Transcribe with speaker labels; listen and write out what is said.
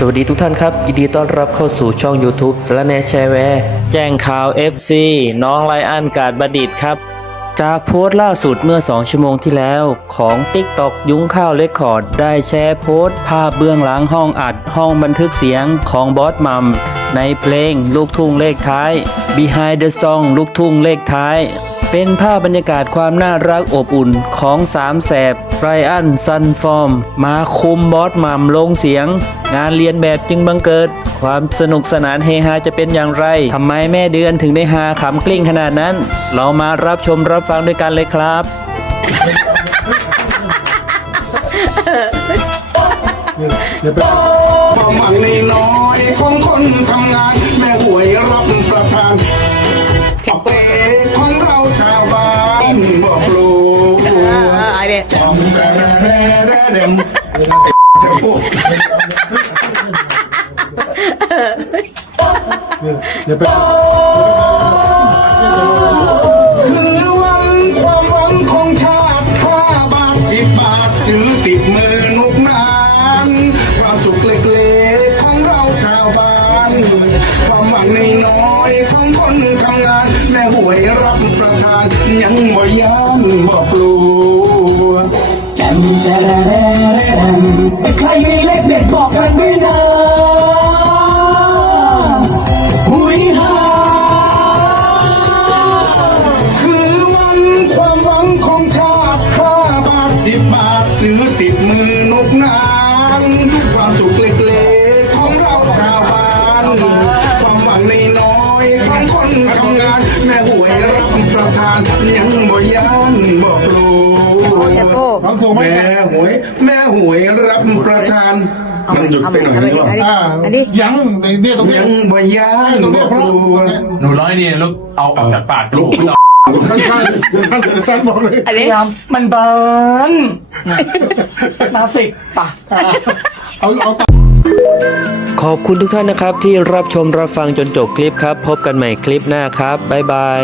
Speaker 1: สวัสดีทุกท่านครับ ยินดีต้อนรับเข้าสู่ช่อง YouTube สารแนแชร์แวร์แจ้งข่าว FC น้องไลอันกาดบดิตครับ จากโพสต์ล่าสุดเมื่อ 2 ชั่วโมงที่แล้วของ TikTok ยุ้งข้าวเลคคอร์ด ได้แชร์โพสต์ ภาพเบื้องหลังห้องอัดห้องบันทึกเสียงของบอสมัมในเพลงลูกทุ่งเลขท้าย Behind the Song ลูกทุ่งเลขท้าย เป็นภาพบรรยากาศความน่ารักอบอุ่นของสามแสบไรอันซันฟอร์ม มาคุมบอสมัมลงเสียง งานเรียนแบบจึงบังเกิด ความสนุกสนานเฮฮาจะเป็นอย่างไร ทำไมแม่เดือนถึงได้ฮาขำกลิ้งขนาดนั้น เรามารับชมรับฟังด้วยกันเลยครับ
Speaker 2: ความหวังในน้อยของคนทำงานแม่หวยร แร่เดมจะพู
Speaker 3: อย่าไป
Speaker 2: คือวันความหวังของชาติห้าบาทสิบบาทซื้อติดมือนุกนานความสุขเล็กๆของเราชาวบ้านความหวังในน้อยของคนทำงานแม่หวยรับประทานยังบ่ยานบอกกลัวจำจะ เลขเด็ดบอกกันด้วยนะหุยฮาคือวันความหวังของชาติห้าบาทสิบบาทซื้อติดมือนกนางความสุขเล็กๆของเราชาวบ้านความหวังในน้อยของคนทำงาน แม่หวยรับประทานยังบ่ยา
Speaker 4: เทมโป
Speaker 3: ฟังถูกไหม
Speaker 2: แม่หวย แม่หวยรับประทานมันหยุดไปหน่อยนึงหรอ
Speaker 3: อ่ายังในเนี่ยตรงนี้
Speaker 2: ยังบ่ยาน
Speaker 3: ตรง
Speaker 2: บ
Speaker 3: นี้
Speaker 2: อก
Speaker 3: เพราะ
Speaker 2: ลู
Speaker 5: หนูร้อยเนี่ยลูกเอาออกจากปากลูกไม่เอา
Speaker 3: สั้นสั้นสั้นบอกเลย
Speaker 4: อันนี้
Speaker 6: มันเบิร์นนาสิกปะ
Speaker 3: เอาเอา
Speaker 1: ขอบคุณทุกท่านนะครับที่รับชมรับฟังจนจบคลิปครับ พบกันใหม่คลิปหน้าครับ บ๊ายบาย